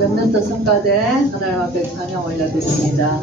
연면도 성가대 하나님 앞에 찬양 올려드립니다.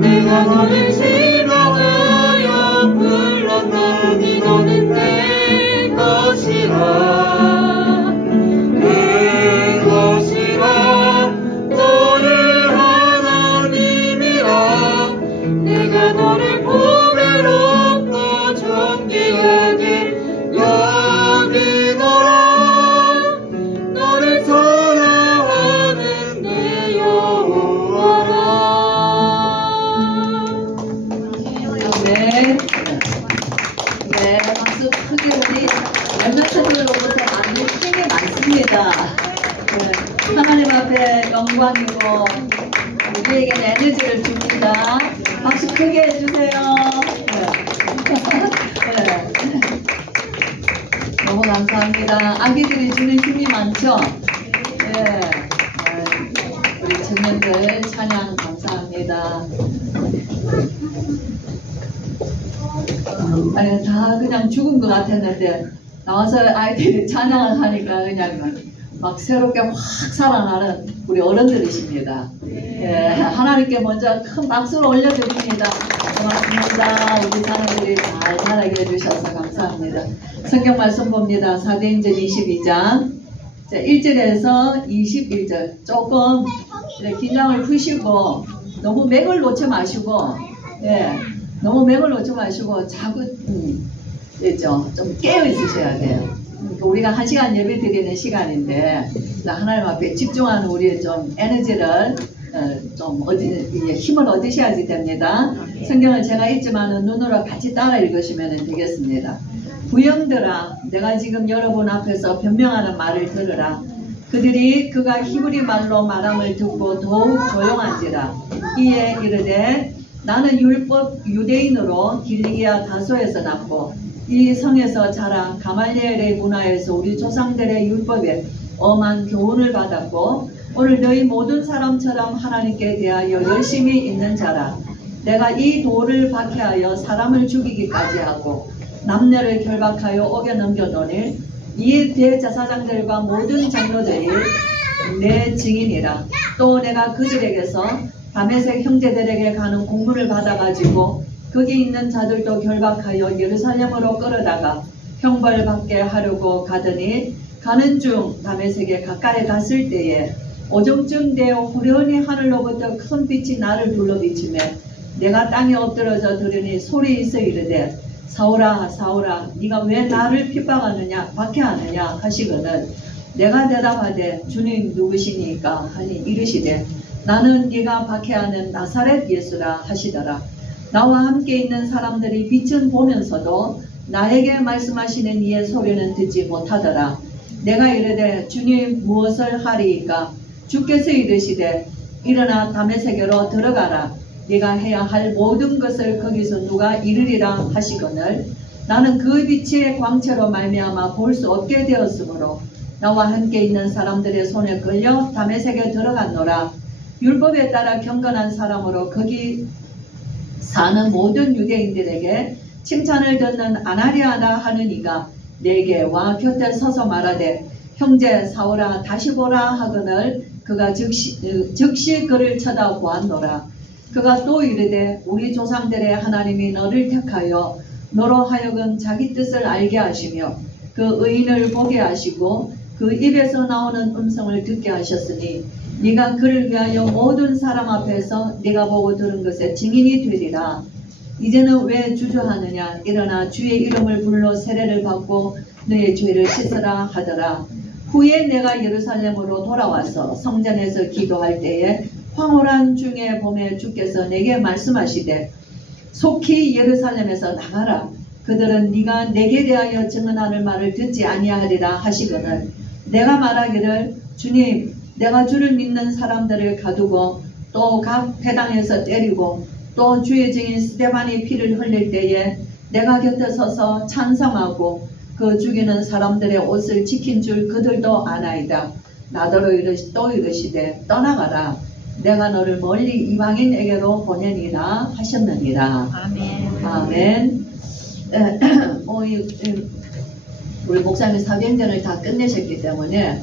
내가 너를 지명하여 불렀나니 너는 내 것이라 내 것이라 너의 하나님이라 내가 너를 보배롭고 존귀하게 여기노라 너를 사랑하는 내 여호와라. 네, 박수 크게 우리 랩멘트들로부터 많은 감사합니다. 네, 하나님 앞에 영광이고 우리에게 에너지를 줍니다. 박수 크게 해주세요. 네. 네. 너무 감사합니다. 아기들이 주는 힘이 많죠? 네. 우리 청년들 찬양 감사합니다. 아니, 다 그냥 죽은 것 같았는데 나와서 아이들이 찬양을 하니까 그냥 막 새롭게 확 살아나는 우리 어른들이십니다. 예, 하나님께 먼저 큰 박수를 올려드립니다. 고맙습니다. 우리 자녀들이 잘 자라게 해주셔서 감사합니다. 성경 말씀 봅니다. 사도행전 22장 1절에서 21절 조금 긴장을 푸시고 너무 맥을 놓지 마시고 너무 맥을 놓지 마시고 자꾸 좀 깨어 있으셔야 돼요. 우리가 1시간 예배 드리는 시간인데 하나님 앞에 집중하는 우리의 좀 에너지를 힘을 얻으셔야지 됩니다. 성경을 제가 읽지만은 눈으로 같이 따라 읽으시면 되겠습니다. 부형들아, 내가 지금 여러분 앞에서 변명하는 말을 들으라. 그들이 그가 히브리 말로 말함을 듣고 더욱 조용한지라. 이에 이르되 나는 율법 유대인으로 길리기아 다소에서 났고 이 성에서 자라 가말리엘의 문화에서 우리 조상들의 율법에 엄한 교훈을 받았고 오늘 너희 모든 사람처럼 하나님께 대하여 열심히 있는 자라. 내가 이 돌을 박해하여 사람을 죽이기까지 하고 남녀를 결박하여 옥에 넘겨놓으니 이 대제사장들과 모든 장로들이 내 증인이라. 또 내가 그들에게서 다메섹 형제들에게 가는 공문을 받아가지고 거기 있는 자들도 결박하여 예루살렘으로 끌어다가 형벌받게 하려고 가더니 가는 중 다메섹에 가까이 갔을 때에 오정쯤 되어 후련히 하늘로부터 큰 빛이 나를 둘러비치며 내가 땅에 엎드러져 들으니 소리 있어 이르되 사울아 사울아 네가 왜 나를 핍박하느냐 박해하느냐 하시거늘 내가 대답하되 주님 누구시니까 하니 이르시되 나는 네가 박해하는 나사렛 예수라 하시더라. 나와 함께 있는 사람들이 빛은 보면서도 나에게 말씀하시는 이의 소리는 듣지 못하더라. 내가 이르되 주님 무엇을 하리이까? 주께서 이르시되 일어나 다메섹으로 들어가라. 네가 해야 할 모든 것을 거기서 누가 이르리라 하시거늘 나는 그 빛의 광채로 말미암아 볼 수 없게 되었으므로 나와 함께 있는 사람들의 손에 걸려 다메섹에 들어갔노라. 율법에 따라 경건한 사람으로 거기 사는 모든 유대인들에게 칭찬을 듣는 아나리아나 하는 이가 내게 와 곁에 서서 말하되 형제 사울아 다시 보라 하거늘 그가 즉시 그를 쳐다보았노라. 그가 또 이르되 우리 조상들의 하나님이 너를 택하여 너로 하여금 자기 뜻을 알게 하시며 그 의인을 보게 하시고 그 입에서 나오는 음성을 듣게 하셨으니 네가 그를 위하여 모든 사람 앞에서 네가 보고 들은 것에 증인이 되리라. 이제는 왜 주저하느냐? 일어나 주의 이름을 불러 세례를 받고 너의 죄를 씻으라 하더라. 후에 내가 예루살렘으로 돌아와서 성전에서 기도할 때에 황홀한 중에 봄에 주께서 내게 말씀하시되 속히 예루살렘에서 나가라. 그들은 네가 내게 대하여 증언하는 말을 듣지 아니하리라 하시거늘 내가 말하기를 주님 내가 주를 믿는 사람들을 가두고 또 각 회당에서 때리고 또 주의 증인 스데반이 피를 흘릴 때에 내가 곁에 서서 찬성하고 그 죽이는 사람들의 옷을 지킨 줄 그들도 아나이다. 나더러 또 이르시되 떠나가라. 내가 너를 멀리 이방인에게로 보내니라 하셨느니라. 아멘. 아멘. 우리 목사님 사도행전을 다 끝내셨기 때문에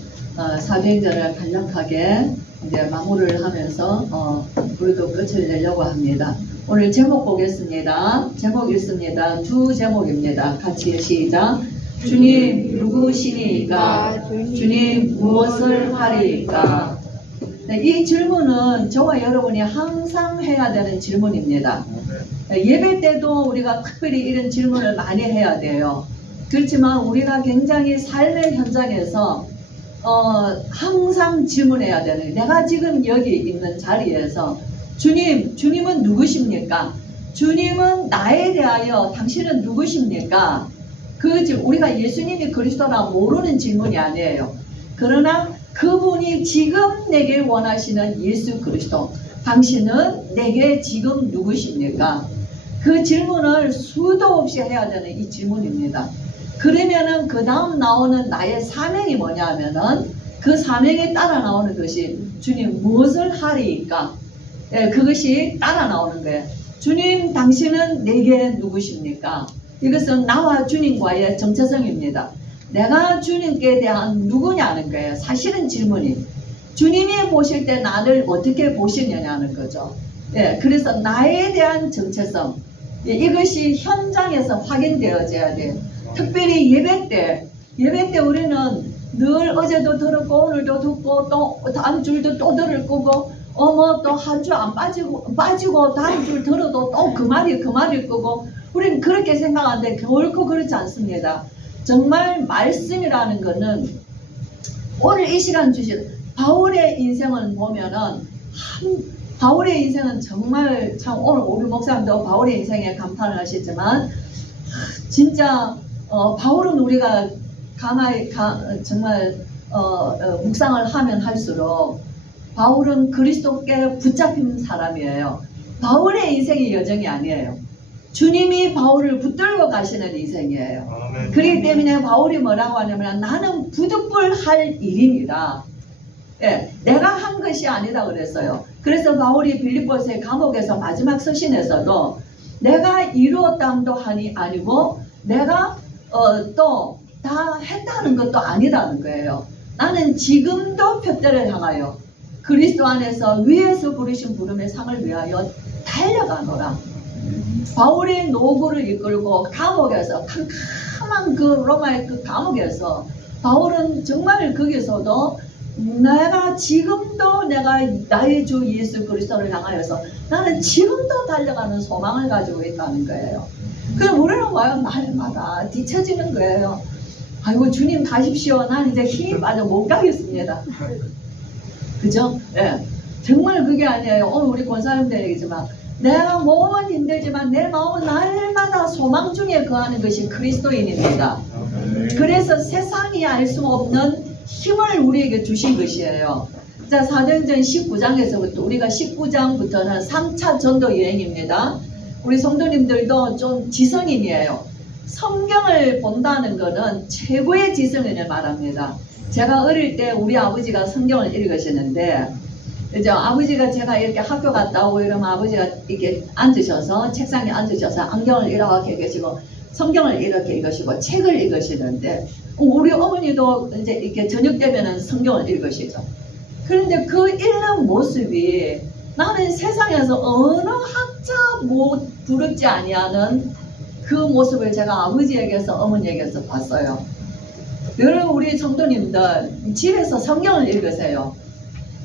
사도행전을 간략하게 이제 마무리를 하면서 우리도 끝을 내려고 합니다. 오늘 제목 보겠습니다. 제목 읽습니다. 두 제목입니다. 같이 시작. 주님 누구시니까? 주님 무엇을 하리이까? 네, 이 질문은 저와 여러분이 항상 해야 되는 질문입니다. 예배 때도 우리가 특별히 이런 질문을 많이 해야 돼요. 그렇지만 우리가 굉장히 삶의 현장에서 항상 질문해야 되는, 내가 지금 여기 있는 자리에서 주님은 누구십니까? 주님은 나에 대하여 당신은 누구십니까? 우리가 예수님이 그리스도라 모르는 질문이 아니에요. 그러나 그분이 지금 내게 원하시는 예수 그리스도, 당신은 내게 지금 누구십니까? 그 질문을 수도 없이 해야 되는 이 질문입니다. 그러면은 그 다음 나오는 나의 사명이 뭐냐면은 그 사명에 따라 나오는 것이 주님 무엇을 하리이까? 예, 그것이 따라 나오는 거예요. 주님 당신은 내게 누구십니까? 이것은 나와 주님과의 정체성입니다. 내가 주님께 대한 누구냐는 거예요. 사실은 질문이 주님이 보실 때 나를 어떻게 보시느냐는 거죠. 예, 그래서 나에 대한 정체성, 예, 이것이 현장에서 확인되어져야 돼요. 특별히 예배 때 우리는 늘 어제도 들었고 오늘도 듣고 또 다음 주일도 또 들을 거고 뭐 또 한 주 안 빠지고 다음 주 들어도 또 그 말일 거고 우리는 그렇게 생각하는데 결코 그렇지 않습니다. 정말 말씀이라는 거는 오늘 이 시간 주신 바울의 인생을 보면은 바울의 인생은 정말 참 오늘 우리 목사님도 바울의 인생에 감탄을 하시지만 진짜 바울은 우리가 정말 묵상을 하면 할수록 바울은 그리스도께 붙잡힌 사람이에요. 바울의 인생이 여정이 아니에요. 주님이 바울을 붙들고 가시는 인생이에요. 아멘. 그렇기 때문에 바울이 뭐라고 하냐면 나는 부득불할 일입니다. 예, 내가 한 것이 아니다 그랬어요. 그래서 바울이 빌립보서의 감옥에서 마지막 서신에서도 내가 이루었담도 아니고 내가 또 다 했다는 것도 아니라는 거예요. 나는 지금도 표대를 향하여 그리스도 안에서 위에서 부르신 부름의 상을 위하여 달려가노라. 바울의 노고를 이끌고 감옥에서 캄캄한 그 로마의 그 감옥에서 바울은 정말 거기서도 내가 지금도 내가 나의 주 예수 그리스도를 향하여서 나는 지금도 달려가는 소망을 가지고 있다는 거예요. 그럼 우리는 와요 날마다 뒤처지는 거예요. 아이고 주님 가십시오. 난 이제 힘이 빠져 못 가겠습니다. 그죠? 예. 정말 그게 아니에요. 오늘 우리 권사님들 얘기지만 내가 몸은 힘들지만 내 마음은 날마다 소망 중에 거하는 것이 그리스도인입니다. 그래서 세상이 알 수 없는 힘을 우리에게 주신 것이에요. 자, 사도행전 19장에서부터 우리가 19장부터는 3차 전도 여행입니다. 우리 성도님들도 좀 지성인이에요. 성경을 본다는 것은 최고의 지성인을 말합니다. 제가 어릴 때 우리 아버지가 성경을 읽으시는데 이제 아버지가 제가 이렇게 학교 갔다 오고 이러면 아버지가 이렇게 앉으셔서 책상에 앉으셔서 안경을 이렇게 계시고 성경을 이렇게 읽으시고 책을 읽으시는데 우리 어머니도 이제 이렇게 저녁 되면은 성경을 읽으시죠. 그런데 그 읽는 모습이 나는 세상에서 어느 학자 못 부럽지 아니하는 그 모습을 제가 아버지에게서 어머니에게서 봤어요. 여러분 우리 성도님들 집에서 성경을 읽으세요.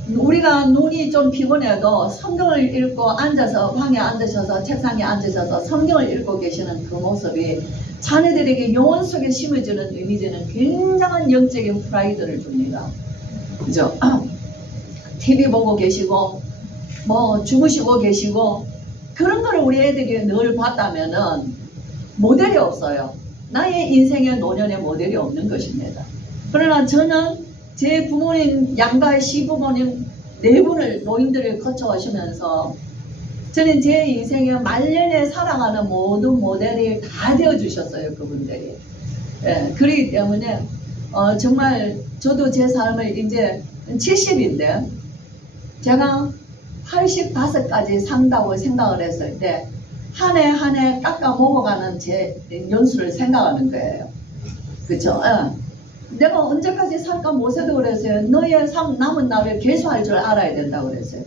우리가 눈이 좀 피곤해도 성경을 읽고 앉아서 방에 앉으셔서 책상에 앉으셔서 성경을 읽고 계시는 그 모습이 자녀들에게 영혼 속에 심어주는 이미지는 굉장한 영적인 프라이드를 줍니다. 그죠? TV 보고 계시고 뭐 주무시고 계시고 그런 거를 우리 애들이 늘 봤다면은 모델이 없어요. 나의 인생의 노년의 모델이 없는 것입니다. 그러나 저는 제 부모님 양가의 시부모님 네 분을 노인들을 거쳐오시면서 저는 제 인생의 말년에 살아가는 모든 모델이 다 되어주셨어요. 그분들이. 예, 그렇기 때문에 정말 저도 제 삶을 이제 70인데 제가 85까지 산다고 생각을 했을 때 한 해 한 해 깎아 먹어가는 제 연수를 생각하는 거예요. 그렇죠? 예. 내가 언제까지 살까 모세도 그랬어요. 너의 남은 날을 계수할 줄 알아야 된다고 그랬어요.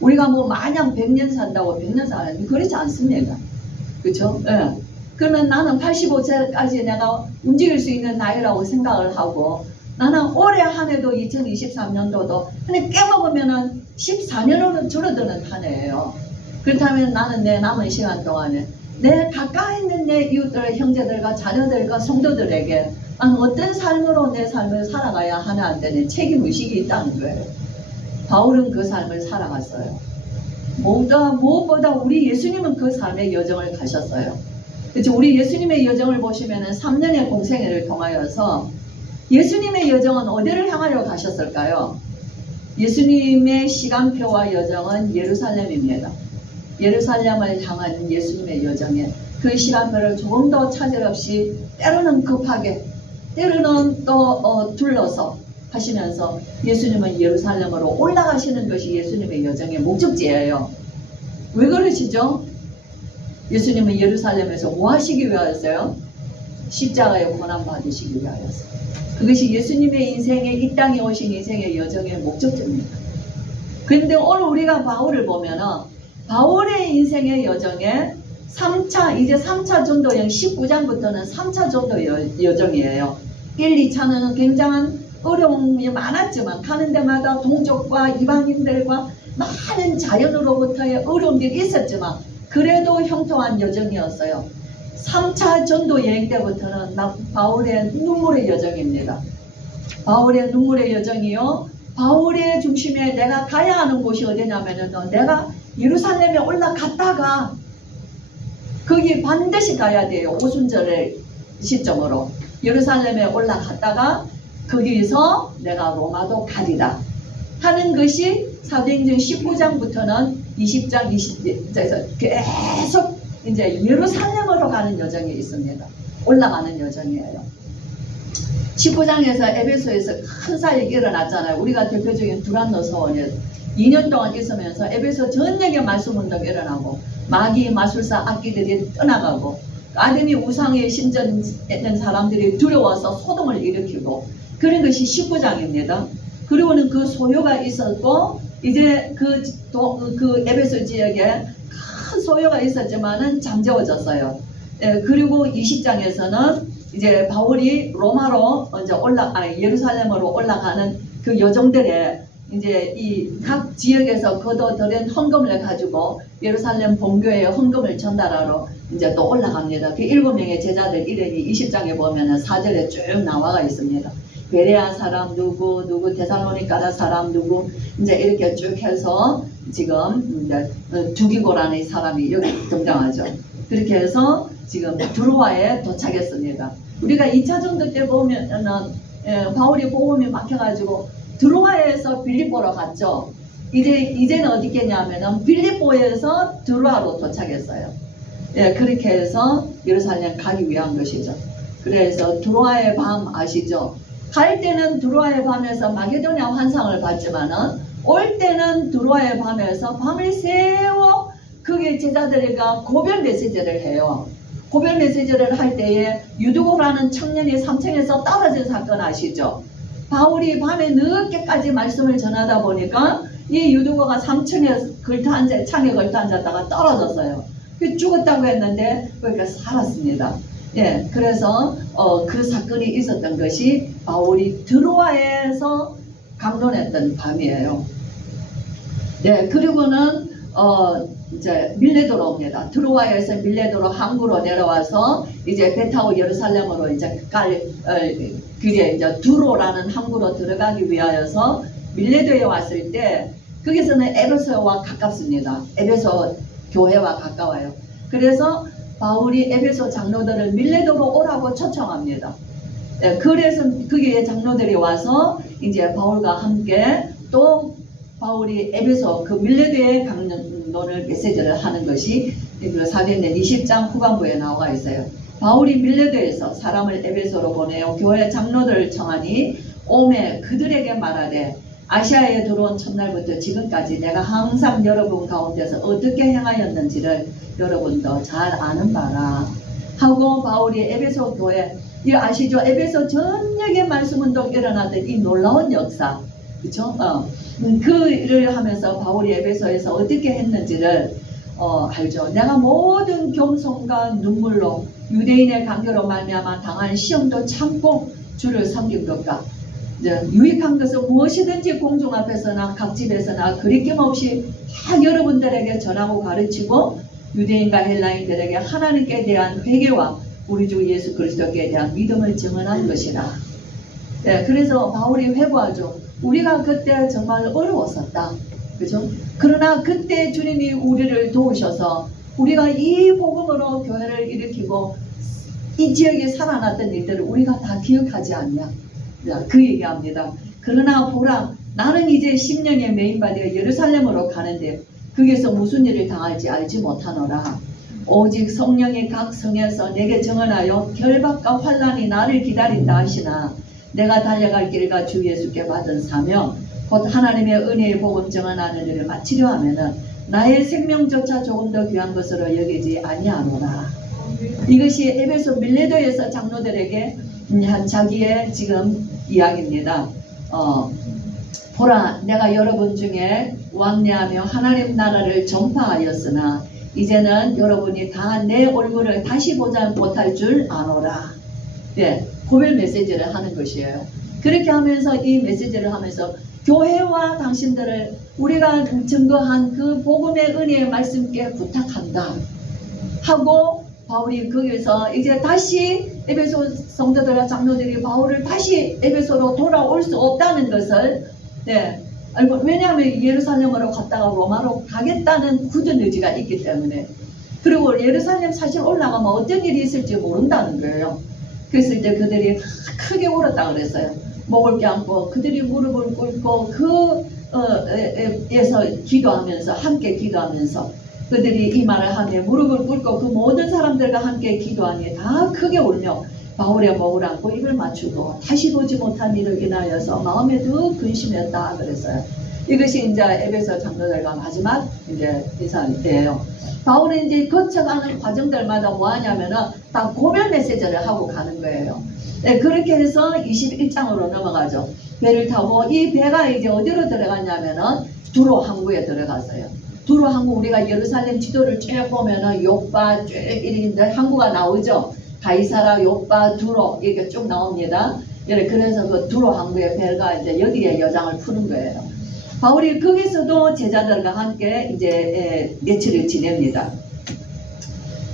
우리가 뭐 마냥 100년 산다고 100년 사는 그렇지 않습니다. 그렇죠? 예. 그러면 나는 85세까지 내가 움직일 수 있는 나이라고 생각을 하고 나는 올해 한 해도 2023년도도 근데 깨먹으면은 14년으로 줄어드는 한 해예요. 그렇다면 나는 내 남은 시간 동안에 내 가까이 있는 내 이웃들, 형제들과 자녀들과 성도들에게 나는 어떤 삶으로 내 삶을 살아가야 하나한테 내 책임의식이 있다는 거예요. 바울은 그 삶을 살아갔어요. 무엇보다 우리 예수님은 그 삶의 여정을 가셨어요. 그렇죠? 우리 예수님의 여정을 보시면은 3년의 공생애를 통하여서 예수님의 여정은 어디를 향하여 가셨을까요? 예수님의 시간표와 여정은 예루살렘입니다. 예루살렘을 향한 예수님의 여정에 그 시간표를 조금 더 차질 없이 때로는 급하게 때로는 또 둘러서 하시면서 예수님은 예루살렘으로 올라가시는 것이 예수님의 여정의 목적지예요. 왜 그러시죠? 예수님은 예루살렘에서 뭐 하시기 위하였어요? 십자가의 고난 받으시기 위하였어요. 그것이 예수님의 인생의 이 땅에 오신 인생의 여정의 목적지입니다. 그런데 오늘 우리가 바울을 보면은 바울의 인생의 여정에 3차, 이제 3차 전도 여행 19장부터는 3차 전도 여정이에요. 1, 2차는 굉장한 어려움이 많았지만 가는 데마다 동족과 이방인들과 많은 자연으로부터의 어려움들이 있었지만 그래도 형통한 여정이었어요. 3차 전도 여행 때부터는 바울의 눈물의 여정입니다. 바울의 눈물의 여정이요. 바울의 중심에 내가 가야 하는 곳이 어디냐면은 내가 예루살렘에 올라갔다가 거기 반드시 가야 돼요. 오순절의 시점으로 예루살렘에 올라갔다가 거기서 내가 로마도 가리라 하는 것이 사도행전 19장부터는 20장, 20장에서 계속 이제 예루살렘으로 가는 여정이 있습니다. 올라가는 여정이에요. 19장에서 에베소에서 큰 사역이 일어났잖아요. 우리가 대표적인 두란노 서원에 2년 동안 있으면서 에베소 전역에 말씀 운동이 일어나고 마귀 마술사 악기들이 떠나가고 아담이 우상에 신전했던 사람들이 두려워서 소동을 일으키고 그런 것이 19장입니다. 그리고는 그 소요가 있었고 이제 그 에베소 지역에 큰 소요가 있었지만은 잠재워졌어요. 그리고 20장에서는 이제 바울이 로마로 이제 예루살렘으로 올라가는 그 여정들에 이제 이 각 지역에서 거둬들인 헌금을 가지고 예루살렘 본교에 헌금을 전달하러 이제 또 올라갑니다. 그 7명의 제자들 이름이 20장에 보면은 4절에 쭉 나와가 있습니다. 베레아 사람 누구 데살로니가 사람 누구 이제 이렇게 쭉 해서 지금 이제 두기고라는 사람이 여기 등장하죠. 그렇게 해서 지금 드로아에 도착했습니다. 우리가 2차 전도 때 보면은 바울이 복음이 막혀가지고 드로아에서 빌립보로 갔죠. 이제는 어디 있겠냐면은 빌립보에서 드로아로 도착했어요. 예, 그렇게 해서 예루살렘 가기 위한 것이죠. 그래서 드로아의 밤 아시죠? 갈 때는 드로아의 밤에서 마게도냐 환상을 봤지만은 올 때는 드로아의 밤에서 밤을 새워 그게 제자들과 고별 메시지를 해요. 고별 메시지를 할 때에 유두고라는 청년이 3층에서 떨어진 사건 아시죠? 바울이 밤에 늦게까지 말씀을 전하다 보니까 이 유두고가 3층에 창에 걸터 앉았다가 떨어졌어요. 죽었다고 했는데 그러니까 살았습니다. 예, 그래서 그 사건이 있었던 것이 바울이 드로아에서 강론했던 밤이에요. 예, 그리고는 이제 밀레도로 옵니다. 드로아에서 밀레도로 항구로 내려와서 이제 배 타고 예루살렘으로 이제 그게 이제 두로라는 항구로 들어가기 위하여서 밀레도에 왔을 때 거기서는 에베소와 가깝습니다. 에베소 교회와 가까워요. 그래서 바울이 에베소 장로들을 밀레도로 오라고 초청합니다. 예, 그래서 거기에 장로들이 와서 이제 바울과 함께 또 바울이 에베소 그 밀레도에 강론을 메시지를 하는 것이 사도행전 20장 후반부에 나와 있어요. 바울이 밀레도에서 사람을 에베소로 보내어 교회 장로들을 청하니 오매 그들에게 말하되 아시아에 들어온 첫날부터 지금까지 내가 항상 여러분 가운데서 어떻게 행하였는지를 여러분도 잘 아는 바라 하고 바울이 에베소 교회 아시죠? 에베소 전역에 말씀 운동 일어났던 이 놀라운 역사 그쵸? 그 일을 하면서 바울이 에베소에서 어떻게 했는지를 알죠. 내가 모든 겸손과 눈물로 유대인의 강요로 말미암아 당한 시험도 참고 주를 섬긴 것과 유익한 것은 무엇이든지 공중 앞에서나 각 집에서나 거리낌 없이 다 여러분들에게 전하고 가르치고 유대인과 헬라인들에게 하나님께 대한 회개와 우리 주 예수 그리스도께 대한 믿음을 증언한 것이라. 네, 그래서 바울이 회고하죠. 우리가 그때 정말 어려웠었다. 그죠? 그러나 그때 주님이 우리를 도우셔서 우리가 이 복음으로 교회를 일으키고 이 지역에 살아났던 일들을 우리가 다 기억하지 않냐. 그 얘기합니다. 그러나 보라, 나는 이제 10년의 메인바디가 예루살렘으로 가는데 거기서 무슨 일을 당할지 알지 못하노라. 오직 성령이 각 성에서 내게 정언하여 결박과 환난이 나를 기다린다 하시나 내가 달려갈 길과 주 예수께 받은 사명 곧 하나님의 은혜의 복음 정언하는 일을 마치려 하면은 나의 생명조차 조금 더 귀한 것으로 여기지 아니하노라. 이것이 에베소 밀레도에서 장로들에게 자기의 지금 이야기입니다. 보라, 내가 여러분 중에 왕래하며 하나님 나라를 전파하였으나 이제는 여러분이 다 내 얼굴을 다시 보자 못할 줄 아노라. 네, 고별 메시지를 하는 것이에요. 그렇게 하면서 이 메시지를 하면서 교회와 당신들을 우리가 증거한 그 복음의 은혜의 말씀께 부탁한다 하고 바울이 거기서 이제 다시 에베소 성도들과 장로들이 바울을 다시 에베소로 돌아올 수 없다는 것을 알고, 왜냐하면 예루살렘으로 갔다가 로마로 가겠다는 굳은 의지가 있기 때문에. 그리고 예루살렘 사실 올라가면 어떤 일이 있을지 모른다는 거예요. 그랬을 때 그들이 크게 울었다 그랬어요. 목을 껴안고 그들이 무릎을 꿇고 에서 기도하면서 함께 기도하면서 그들이 이 말을 하며 무릎을 꿇고 그 모든 사람들과 함께 기도하니 다 크게 울며 바울의 목을 안고 입을 맞추고 다시 보지 못한 일을 인하여서 마음에 더 근심했다 그랬어요. 이것이 이제 에베소 장로들과 마지막 이제 인사인데요. 바울은 이제 거쳐가는 과정들마다 뭐 하냐면은 다 고별 메시지를 하고 가는 거예요. 네, 그렇게 해서 21장으로 넘어가죠. 배를 타고 이 배가 이제 어디로 들어갔냐면은 두로 항구에 들어갔어요. 두로 항구, 우리가 예루살렘 지도를 쭉 보면은 요빠 쭉 이렇게 항구가 나오죠. 가이사라, 요빠, 두로 이렇게 쭉 나옵니다. 그래서 그 두로 항구의 배가 이제 여기에 여장을 푸는 거예요. 바울이 거기서도 제자들과 함께 이제 며칠을 지냅니다.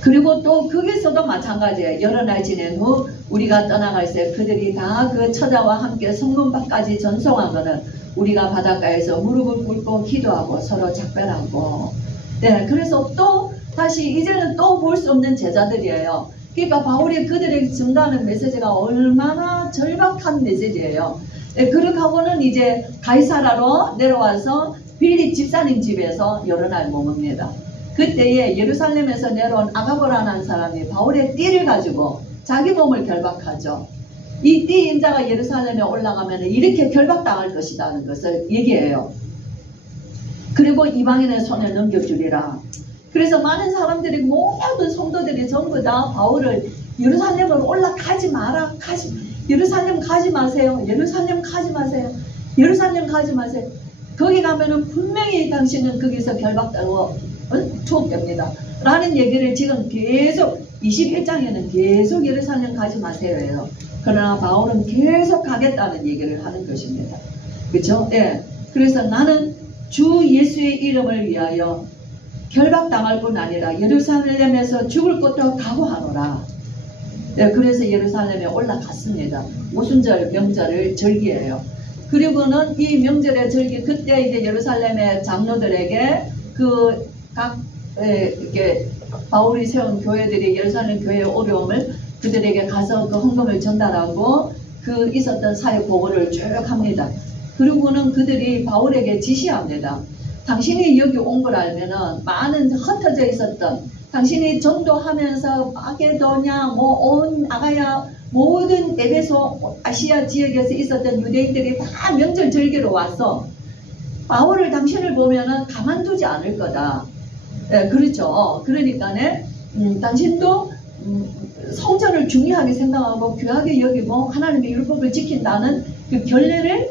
그리고 또 거기서도 마찬가지예요. 여러 날 지낸 후 우리가 떠나갈 때 그들이 다 그 처자와 함께 성문밖까지 전송하거는 우리가 바닷가에서 무릎을 꿇고 기도하고 서로 작별하고. 네, 그래서 또 다시 이제는 또 볼 수 없는 제자들이에요. 그러니까 바울이 그들에게 전가하는 메시지가 얼마나 절박한 메시지예요. 네, 그렇게 하고는 이제 가이사라로 내려와서 빌립 집사님 집에서 여러 날 머뭅니다. 그때에 예루살렘에서 내려온 아가보라는 사람이 바울의 띠를 가지고 자기 몸을 결박하죠. 이 띠 인자가 예루살렘에 올라가면 이렇게 결박당할 것이라는 것을 얘기해요. 그리고 이방인의 손에 넘겨주리라. 그래서 많은 사람들이, 모든 성도들이 전부 다 바울을 예루살렘으로 올라가지 마라, 예루살렘 가지 마세요, 예루살렘 가지 마세요, 예루살렘 가지 마세요. 거기 가면은 분명히 당신은 거기서 결박당하고 투옥됩니다 라는 얘기를 지금 계속 21장에는 계속 예루살렘 가지 마세요예요. 그러나 바울은 계속 가겠다는 얘기를 하는 것입니다. 그렇죠? 예. 그래서 나는 주 예수의 이름을 위하여 결박당할 뿐 아니라 예루살렘에서 죽을 것도 각오하노라. 예, 그래서 예루살렘에 올라갔습니다. 오순절 명절을 절기해요. 그리고는 이 명절의 절기, 그때 이제 예루살렘의 장로들에게 이렇게 바울이 세운 교회들이 예루살렘 교회의 어려움을 그들에게 가서 그 헌금을 전달하고 그 있었던 사회 보고를 쭉 합니다. 그리고는 그들이 바울에게 지시합니다. 당신이 여기 온 걸 알면은 많은 흩어져 있었던, 당신이 전도하면서 마게도냐, 온 아가야, 모든 에베소 아시아 지역에서 있었던 유대인들이 다 명절 절기로 와서 바울을, 당신을 보면은 가만두지 않을 거다. 예, 그렇죠. 그러니까는 당신도 성전을 중요하게 생각하고 귀하게 여기고 하나님의 율법을 지킨다는 그 결례를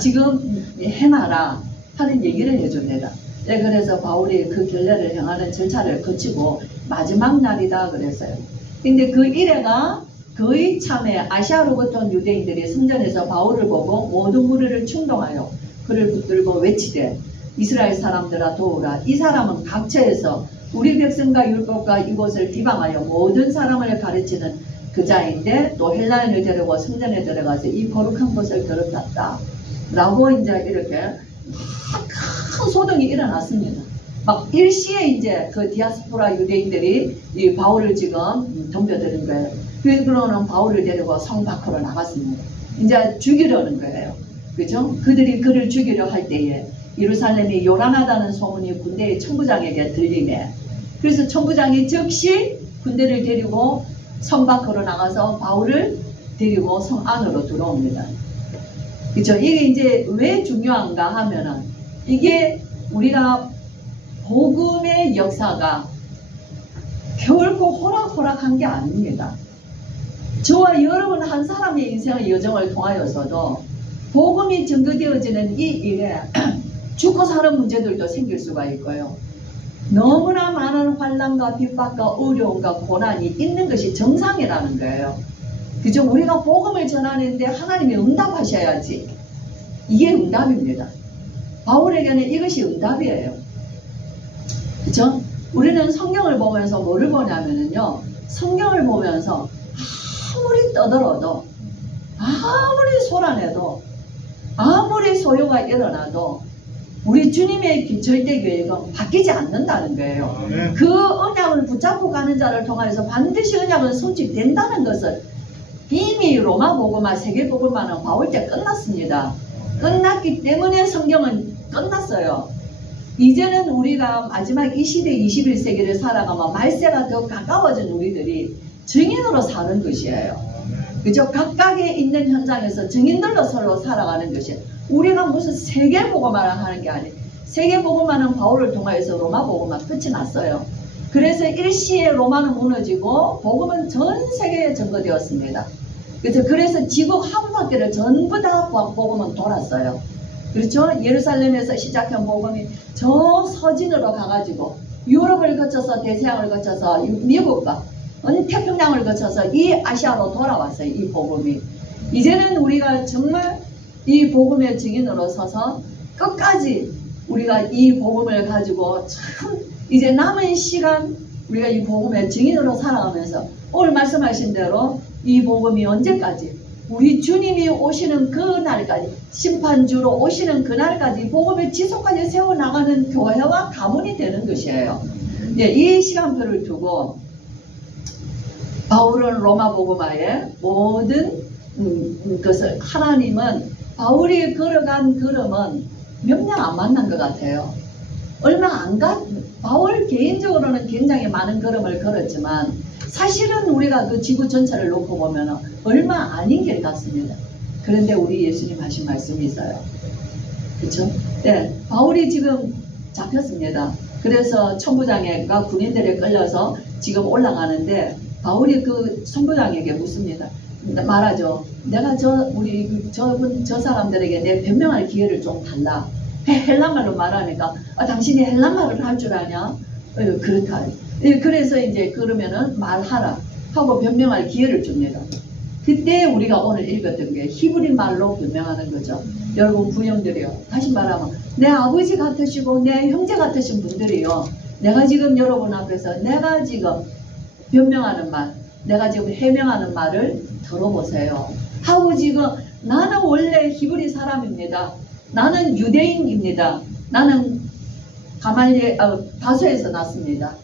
지금 행하라 하는 얘기를 해줍니다. 네, 그래서 바울이 그 결례를 행하는 절차를 거치고 마지막 날이다 그랬어요. 근데 그 일회가 거의 참에 아시아로부터 온 유대인들이 성전에서 바울을 보고 모든 무리를 충동하여 그를 붙들고 외치되 이스라엘 사람들아 도우라. 이 사람은 각처에서 우리 백성과 율법과 이곳을 비방하여 모든 사람을 가르치는 그 자인데 또 헬라인을 데리고 성전에 들어가서 이 거룩한 곳을 더럽혔다 라고 이제 이렇게 큰 소동이 일어났습니다. 막 일시에 이제 그 디아스포라 유대인들이 이 바울을 지금 덤벼드는 거예요. 그러고는 바울을 데리고 성 밖으로 나갔습니다. 이제 죽이려는 거예요. 그죠? 그들이 그를 죽이려 할 때에 예루살렘이 요란하다는 소문이 군대의 천부장에게 들리네. 그래서 천부장이 즉시 군대를 데리고 성 밖으로 나가서 바울을 데리고 성 안으로 들어옵니다. 그죠? 이게 이제 왜 중요한가 하면은 이게 우리가 복음의 역사가 결코 호락호락한 게 아닙니다. 저와 여러분 한 사람의 인생의 여정을 통하여서도 복음이 증거되어지는 이 일에 죽고 사는 문제들도 생길 수가 있고요. 너무나 많은 환난과 핍박과 어려움과 고난이 있는 것이 정상이라는 거예요. 그죠? 우리가 복음을 전하는데 하나님이 응답하셔야지. 이게 응답입니다. 바울에게는 이것이 응답이에요. 그죠? 우리는 성경을 보면서 뭐를 보냐면요. 성경을 보면서 아무리 떠들어도, 아무리 소란해도, 아무리 소요가 일어나도 우리 주님의 절대 계획은 바뀌지 않는다는 거예요. 그 언약을 붙잡고 가는 자를 통해서 반드시 언약은 성취된다는 것을 이미 로마복음화, 세계복음화는 바울 때 끝났습니다. 끝났기 때문에 성경은 끝났어요. 이제는 우리가 마지막 이 시대 21세기를 살아가면 말세가 더 가까워진 우리들이 증인으로 사는 것이에요. 그죠? 각각의 있는 현장에서 증인들로 서로 살아가는 것이 우리가 무슨 세계복음화를 하는 게 아니에요. 세계복음화는 바울을 통하여서 로마복음화 끝이 났어요. 그래서 일시에 로마는 무너지고 복음은 전 세계에 전거되었습니다. 그래서 지구 한 바퀴를 전부 다 복음은 돌았어요. 그렇죠? 예루살렘에서 시작한 복음이 저 서진으로 가가지고 유럽을 거쳐서 대서양을 거쳐서 미국과 태평양을 거쳐서 이 아시아로 돌아왔어요. 이 복음이. 이제는 우리가 정말 이 복음의 증인으로 서서 끝까지 우리가 이 복음을 가지고 참 이제 남은 시간 우리가 이 복음의 증인으로 살아가면서 오늘 말씀하신 대로 이 복음이 언제까지 우리 주님이 오시는 그 날까지 심판주로 오시는 그날까지 복음을 지속까지 세워나가는 교회와 가문이 되는 것이에요. 이 시간표를 두고 바울은 로마 복음화의 모든 것을 하나님은 바울이 걸어간 걸음은 명량 안 만난 것 같아요. 얼마 안 바울 개인적으로는 굉장히 많은 걸음을 걸었지만 사실은 우리가 그 지구 전체를 놓고 보면 얼마 아닌 길 같습니다. 그런데 우리 예수님 하신 말씀이 있어요. 그렇죠? 네, 바울이 지금 잡혔습니다. 그래서 천부장과 군인들에 끌려서 지금 올라가는데 바울이 그 천부장에게 묻습니다. 말하죠. 내가 저 사람들에게 내 변명할 기회를 좀 달라. 헬란말로 말하니까 당신이 헬란말을 할 줄 아냐? 그렇다. 그래서 이제 그러면은 말하라 하고 변명할 기회를 줍니다. 그때 우리가 오늘 읽었던 게 히브리 말로 변명하는 거죠. 여러분 부형들이요. 다시 말하면 내 아버지 같으시고 내 형제 같으신 분들이요. 내가 지금 여러분 앞에서 내가 지금 변명하는 말, 내가 지금 해명하는 말을 들어보세요. 하고 지금 나는 원래 히브리 사람입니다. 나는 유대인입니다. 나는 다소에서 났습니다.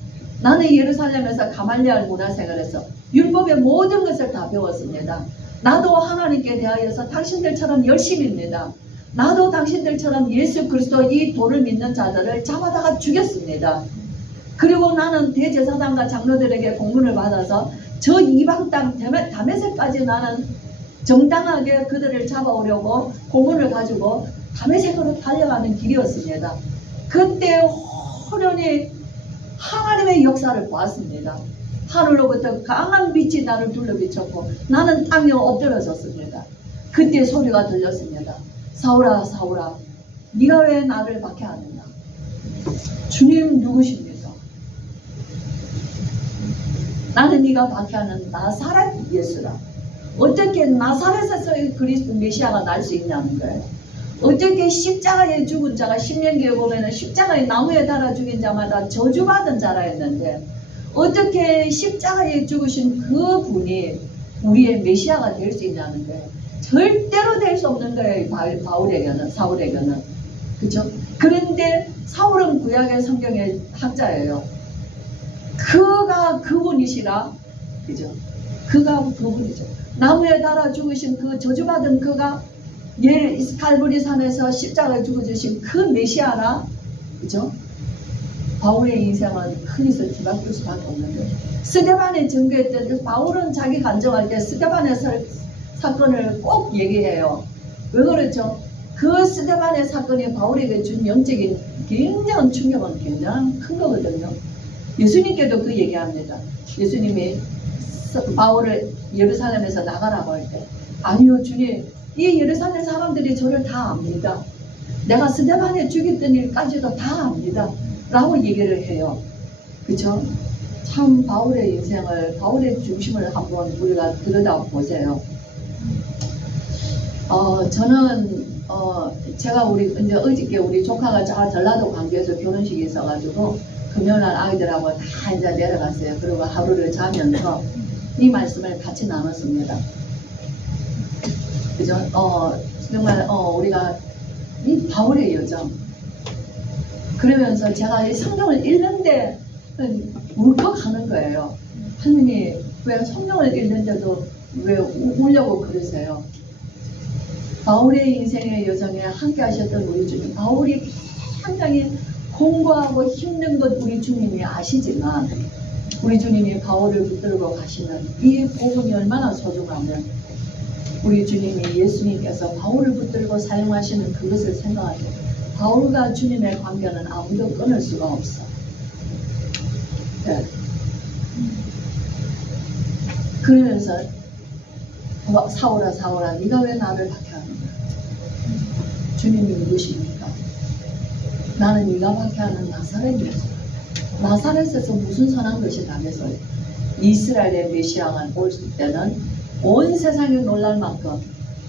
나는 예루살렘에서 가말리알 문화생활에서 율법의 모든 것을 다 배웠습니다. 나도 하나님께 대하여서 당신들처럼 열심입니다. 나도 당신들처럼 예수 그리스도 이 도를 믿는 자들을 잡아다가 죽였습니다. 그리고 나는 대제사장과 장로들에게 공문을 받아서 저 이방 땅 다메섹까지 나는 정당하게 그들을 잡아오려고 공문을 가지고 다메섹으로 달려가는 길이었습니다. 그때 호련히 하나님의 역사를 보았습니다. 하늘로부터 강한 빛이 나를 둘러비쳤고 나는 땅에 엎드려졌습니다. 그때 소리가 들렸습니다. 사울아 사울아 네가 왜 나를 박해하느냐. 주님 누구십니까? 나는 네가 박해하는 나사렛 예수라. 어떻게 나사렛에서 그리스도 메시아가 날 수 있냐는 거예요. 어떻게 십자가에 죽은 자가 신명기에 보면은 십자가에 나무에 달아 죽인 자마다 저주받은 자라 했는데 어떻게 십자가에 죽으신 그 분이 우리의 메시아가 될 수 있냐는 거예요. 절대로 될 수 없는 거예요. 사울에게는. 그죠? 그런데 사울은 구약의 성경의 학자예요. 그가 그분이시라. 그죠? 그가 그분이죠. 나무에 달아 죽으신 그 저주받은 그가 칼부리 산에서 십자가에 죽어주신 그 메시아라, 그죠? 바울의 인생은 흔히서 뒤바뀔 수밖에 없는데, 스데반의 증거했던 그 바울은 자기 간증할 때 스데반의 사건을 꼭 얘기해요. 왜 그렇죠? 그 스데반의 사건이 바울에게 준 영적인 굉장한 충격은 굉장히 큰 거거든요. 예수님께도 그 얘기합니다. 예수님이 바울을 예루살렘에서 나가라고 할 때, 아니요 주님, 이 예루살렘 사람들이 저를 다 압니다. 내가 스데반에 죽였던 일까지도 다 압니다 라고 얘기를 해요. 그쵸? 참 바울의 인생을, 바울의 중심을 한번 우리가 들여다보세요. 저는 제가 이제 어저께 우리 조카가 전라도 광주에서 결혼식이 있어가지고 금요일날 아이들하고 다 이제 내려갔어요. 그리고 하루를 자면서 이 말씀을 같이 나눴습니다. 그죠? 정말 우리가 이 바울의 여정, 그러면서 제가 이 성경을 읽는데 울컥하는 거예요. 하느님, 왜 성경을 읽는데도 왜 울려고 그러세요? 바울의 인생의 여정에 함께 하셨던 우리 주님, 바울이 상당히 공부하고 힘든 것 우리 주님이 아시지만, 우리 주님이 바울을 붙들고 가시는 이 복음이 얼마나 소중하면 우리 주님이 예수님께서 바울을 붙들고 사용하시는 그것을 생각할 때 바울과 주님의 관계는 아무도 끊을 수가 없어. 네. 그러면서 사울아 사울아 네가 왜 나를 박해하는가? 주님이 누구십니까? 나는 네가 박해하는 나사렛이었어. 나사렛에서 무슨 선한 것이 나겠어요? 이스라엘의 메시아가 올 때는 온 세상이 놀랄 만큼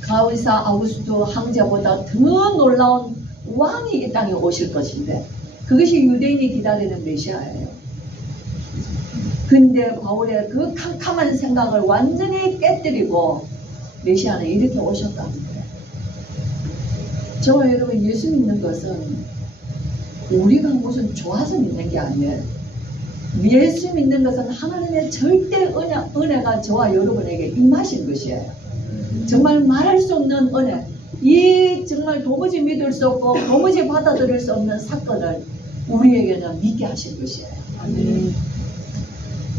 가이사 아우구스도 황제보다 더 놀라운 왕이 이 땅에 오실 것인데, 그것이 유대인이 기다리는 메시아예요. 근데 바울의 그 캄캄한 생각을 완전히 깨뜨리고 메시아는 이렇게 오셨다는 거예요. 저와 여러분, 예수 믿는 것은 우리가 무슨 좋아서 믿는 게 아니에요. 예수 믿는 것은 하나님의 절대 은혜가 저와 여러분에게 임하신 것이에요. 정말 말할 수 없는 은혜, 이 정말 도무지 믿을 수 없고 도무지 받아들일 수 없는 사건을 우리에게는 믿게 하신 것이에요.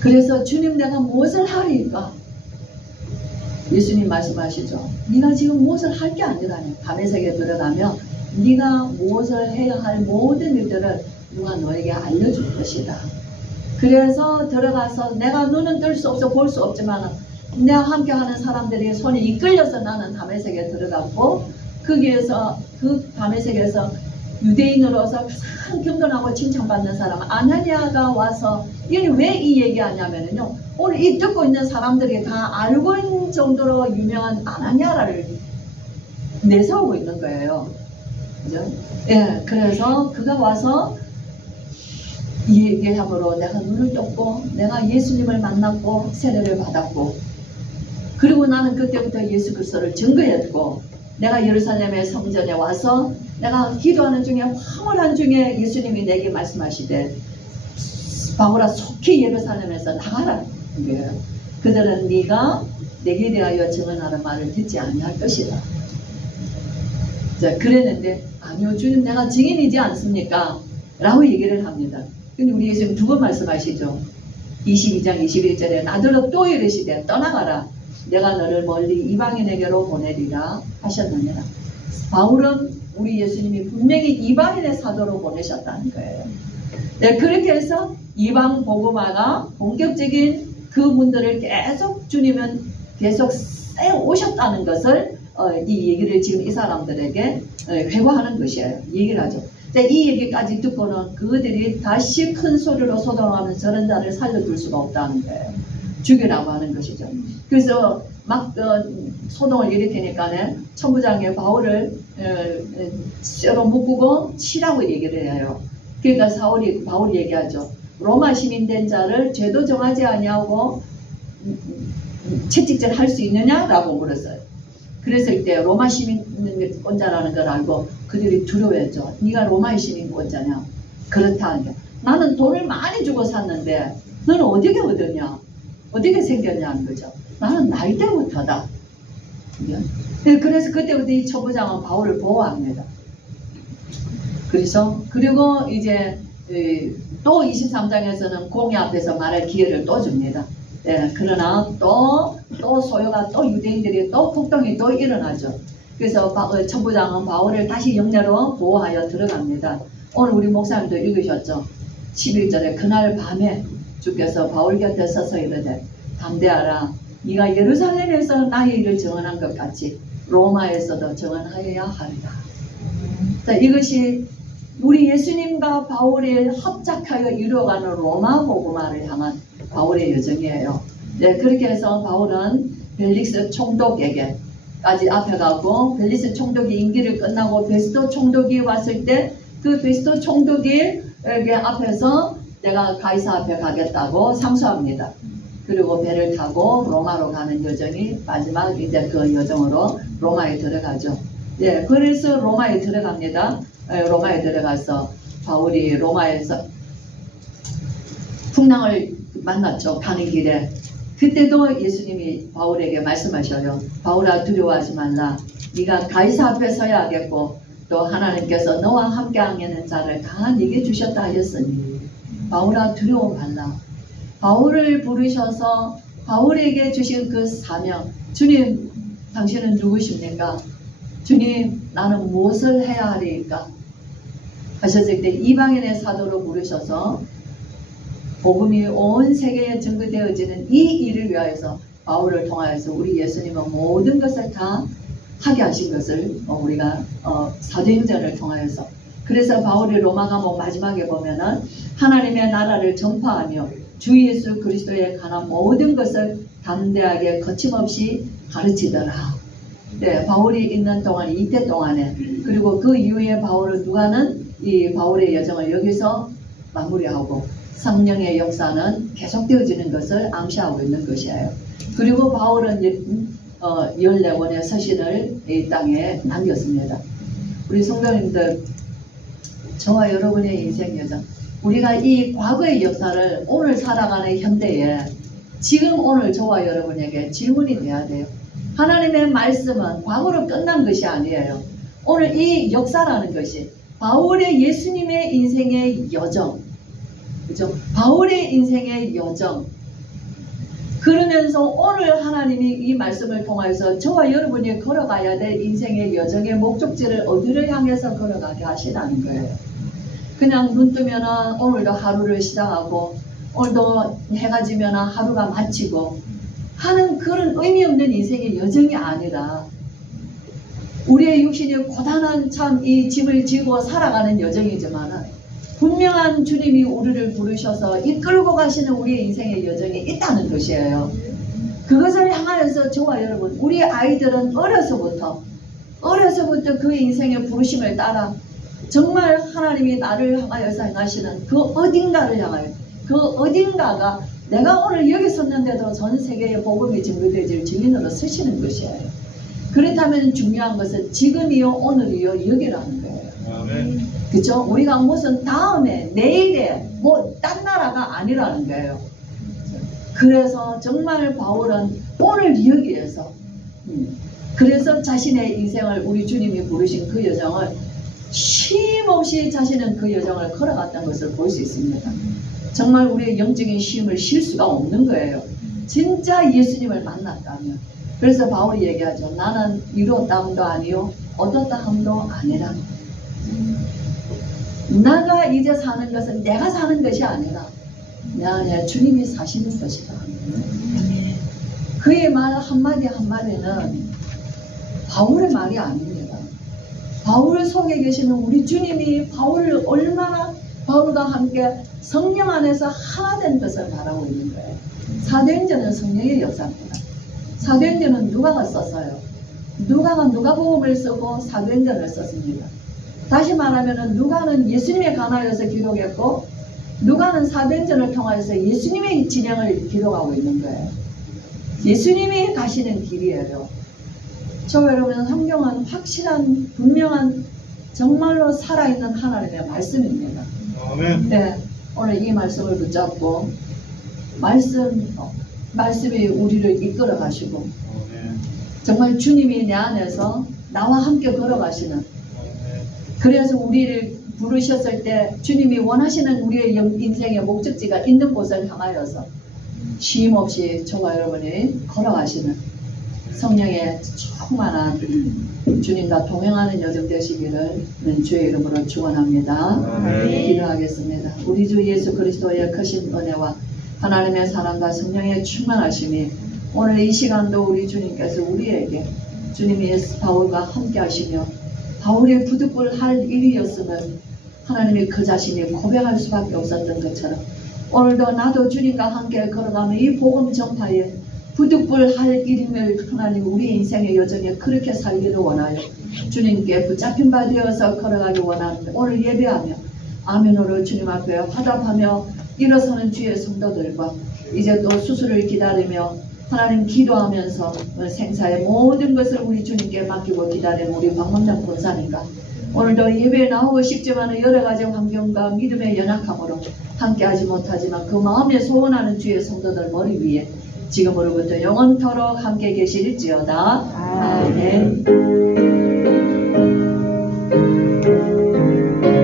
그래서 주님, 내가 무엇을 하리까? 예수님 말씀하시죠. 네가 지금 무엇을 할 게 아니라니. 다메섹에 들어가면 네가 무엇을 해야 할 모든 일들을 누가 너에게 알려줄 것이다. 그래서 들어가서 내가 눈은 뜰 수 없어 볼 수 없지만 내가 함께하는 사람들이 손이 이끌려서 나는 다메섹에 들어갔고, 거기에서 그 다메섹에서 유대인으로서 가장 경건하고 칭찬받는 사람 아나니아가 와서, 이게 왜 이 얘기하냐면요, 오늘 이 듣고 있는 사람들이 다 알고 있는 정도로 유명한 아나니아를 내세우고 있는 거예요. 그죠? 예, 그래서 그가 와서 이 얘기함으로 내가 눈을 떴고 내가 예수님을 만났고 세례를 받았고, 그리고 나는 그때부터 예수 그리스도를 증거했고, 내가 예루살렘의 성전에 와서 내가 기도하는 중에 황홀한 중에 예수님이 내게 말씀하시되 바울아 속히 예루살렘에서 나가라는 거예요. 그들은 네가 내게 대하여 증언하는 말을 듣지 아니할 것이다. 자, 그랬는데 아니요 주님, 내가 증인이지 않습니까? 라고 얘기를 합니다. 근데 우리 예수님 두 번 말씀하시죠. 22장 21절에 나더러 또 이르시되 떠나가라, 내가 너를 멀리 이방인에게로 보내리라 하셨느니라. 바울은 우리 예수님이 분명히 이방인의 사도로 보내셨다는 거예요. 네, 그렇게 해서 이방 복음화가 본격적인 그 문들을 계속 주님은 계속 쎄 오셨다는 것을 이 얘기를 지금 이 사람들에게 회고하는 것이에요. 얘기를 하죠. 이 얘기까지 듣고는 그들이 다시 큰 소리로 소동하는 저런 자를 살려둘 수가 없다는 거예요. 죽이라고 하는 것이죠. 그래서 막 소동을 일으키니까 천부장에 바울을 쇠로 묶고 치라고 얘기를 해요. 그러니까 바울이 얘기하죠. 로마 시민 된 자를 죄도 정하지 아니하고 채찍질 할 수 있느냐라고 물었어요. 그랬을 때 로마 시민권자라는 걸 알고 그들이 두려워했죠. 네가 로마의 시민권자냐? 그렇다. 나는 돈을 많이 주고 샀는데 너는 어떻게 얻었냐? 어떻게 생겼냐는 거죠. 나는 날 때부터다. 그래서 그때부터 이 초부장은 바울을 보호합니다. 그리고 이제 또 23장에서는 공회 앞에서 말할 기회를 또 줍니다. 예, 그러나 또 소요가 또 유대인들이 또 폭동이 또 일어나죠. 그래서 천부장은 바울을 다시 영내로 보호하여 들어갑니다. 오늘 우리 목사님도 읽으셨죠. 11절에 그날 밤에 주께서 바울 곁에 서서 이르되 담대하라. 네가 예루살렘에서 나의 일을 증언한 것 같이 로마에서도 증언하여야 하리라. 자, 이것이 우리 예수님과 바울이 합작하여 이루어가는 로마 복음화를 향한 바울의 여정이에요. 네, 그렇게 해서 바울은 벨릭스 총독에게까지 앞에 가고, 벨릭스 총독이 임기를 끝나고 베스토 총독이 왔을 때 그 베스토 총독이 앞에서 내가 가이사 앞에 가겠다고 상소합니다. 그리고 배를 타고 로마로 가는 여정이 마지막 이제 그 여정으로 로마에 들어가죠. 예, 그래서 로마에 들어갑니다. 로마에 들어가서 바울이 로마에서 풍랑을 만났죠. 가는 길에. 그때도 예수님이 바울에게 말씀하셔요. 바울아, 두려워하지 말라. 네가 가이사 앞에 서야 하겠고 또 하나님께서 너와 함께 하는 자를 다 네게 주셨다 하셨으니 바울아, 두려워 말라. 바울을 부르셔서 바울에게 주신 그 사명, 주님, 당신은 누구십니까? 주님, 나는 무엇을 해야 하리까? 하셨을 때 이방인의 사도로 부르셔서 복음이 온 세계에 증거되어지는 이 일을 위하여서 바울을 통하여서 우리 예수님은 모든 것을 다 하게 하신 것을 우리가 사도행전을 통하여서, 그래서 바울이 로마 감옥 마지막에 보면은 하나님의 나라를 전파하며 주 예수 그리스도에 관한 모든 것을 담대하게 거침없이 가르치더라. 네, 바울이 있는 동안, 이때 동안에, 그리고 그 이후에 바울은 누가는 이 바울의 여정을 여기서 마무리하고 성령의 역사는 계속되어지는 것을 암시하고 있는 것이에요. 그리고 바울은 14권의 서신을 이 땅에 남겼습니다. 우리 성도님들, 저와 여러분의 인생 여정, 우리가 이 과거의 역사를 오늘 살아가는 현대에 지금 오늘 저와 여러분에게 질문이 돼야 돼요. 하나님의 말씀은 과거로 끝난 것이 아니에요. 오늘 이 역사라는 것이 바울의 예수님의 인생의 여정, 그죠? 바울의 인생의 여정. 그러면서 오늘 하나님이 이 말씀을 통해서 저와 여러분이 걸어가야 될 인생의 여정의 목적지를 어디를 향해서 걸어가게 하시라는 거예요. 그냥 눈 뜨면은 오늘도 하루를 시작하고 오늘도 해가 지면 하루가 마치고 하는 그런 의미 없는 인생의 여정이 아니라 우리의 육신이 고단한 참 이 짐을 지고 살아가는 여정이지만 분명한 주님이 우리를 부르셔서 이끌고 가시는 우리의 인생의 여정이 있다는 것이에요. 그것을 향하여서 저와 여러분, 우리 아이들은 어려서부터 그 인생의 부르심을 따라 정말 하나님이 나를 향하여서 행하시는 그 어딘가를 향하여, 그 어딘가가 내가 오늘 여기 섰는데도 전 세계에 복음이 증거되어질 증인으로 서시는 것이에요. 그렇다면 중요한 것은 지금이요, 오늘이요, 여기라는 거예요. 아멘. 그죠? 우리가 무슨 다음에, 내일에, 딴 나라가 아니라는 거예요. 그래서 정말 바울은 오늘 여기에서, 그래서 자신의 인생을 우리 주님이 부르신 그 여정을 쉼없이 자신은 그 여정을 걸어갔다는 것을 볼 수 있습니다. 정말 우리의 영적인 쉼을 쉴 수가 없는 거예요. 진짜 예수님을 만났다면. 그래서 바울이 얘기하죠. 나는 이루었다 함도 아니요, 얻었다 함도 아니라. 나가 이제 사는 것은 내가 사는 것이 아니라 내 안에 주님이 사시는 것이다. 그의 말 한마디 한마디는 바울의 말이 아닙니다. 바울 속에 계시는 우리 주님이 바울을 얼마나 바울과 함께 성령 안에서 하나 된 것을 바라고 있는 거예요. 사도행전은 성령의 역사입니다. 사도행전은 누가가 썼어요. 누가가 누가복음을 쓰고 사도행전을 썼습니다. 다시 말하면 누가는 예수님에 관하여서 기록했고 누가는 사도행전을 통하여서 예수님의 진행을 기록하고 있는 거예요. 예수님이 가시는 길이에요. 저 여러분, 성경은 확실한 분명한 정말로 살아있는 하나님의 말씀입니다. 아멘. 네, 오늘 이 말씀을 붙잡고 말씀 말씀이 우리를 이끌어 가시고 정말 주님이 내 안에서 나와 함께 걸어가시는, 그래서 우리를 부르셨을 때 주님이 원하시는 우리의 인생의 목적지가 있는 곳을 향하여서 쉼 없이 저와 여러분이 걸어가시는 성령의 충만한 주님과 동행하는 여정 되시기를 주의 이름으로 축원합니다. 기도하겠습니다. 우리 주 예수 그리스도의 크신 은혜와 하나님의 사랑과 성령의 충만하심이 오늘 이 시간도 우리 주님께서 우리에게 주님이 바울과 함께 하시며 바울의 부득불 할 일이었으면 하나님이 그 자신이 고백할 수밖에 없었던 것처럼 오늘도 나도 주님과 함께 걸어가며 이 복음 전파에 부득불 할 일임을 하나님 우리 인생의 여정에 그렇게 살기를 원하여 주님께 붙잡힌 바 되어서 걸어가기 원합니다. 오늘 예배하며 아멘으로 주님 앞에 화답하며 일어서는 주의 성도들과 이제 또 수술을 기다리며 하나님 기도하면서 생사의 모든 것을 우리 주님께 맡기고 기다리는 우리 박문장 권사님과 오늘도 예배에 나오고 싶지만 여러 가지 환경과 믿음의 연약함으로 함께하지 못하지만 그 마음에 소원하는 주의 성도들 머리 위에 지금으로부터 영원토록 함께 계실지어다. 아멘.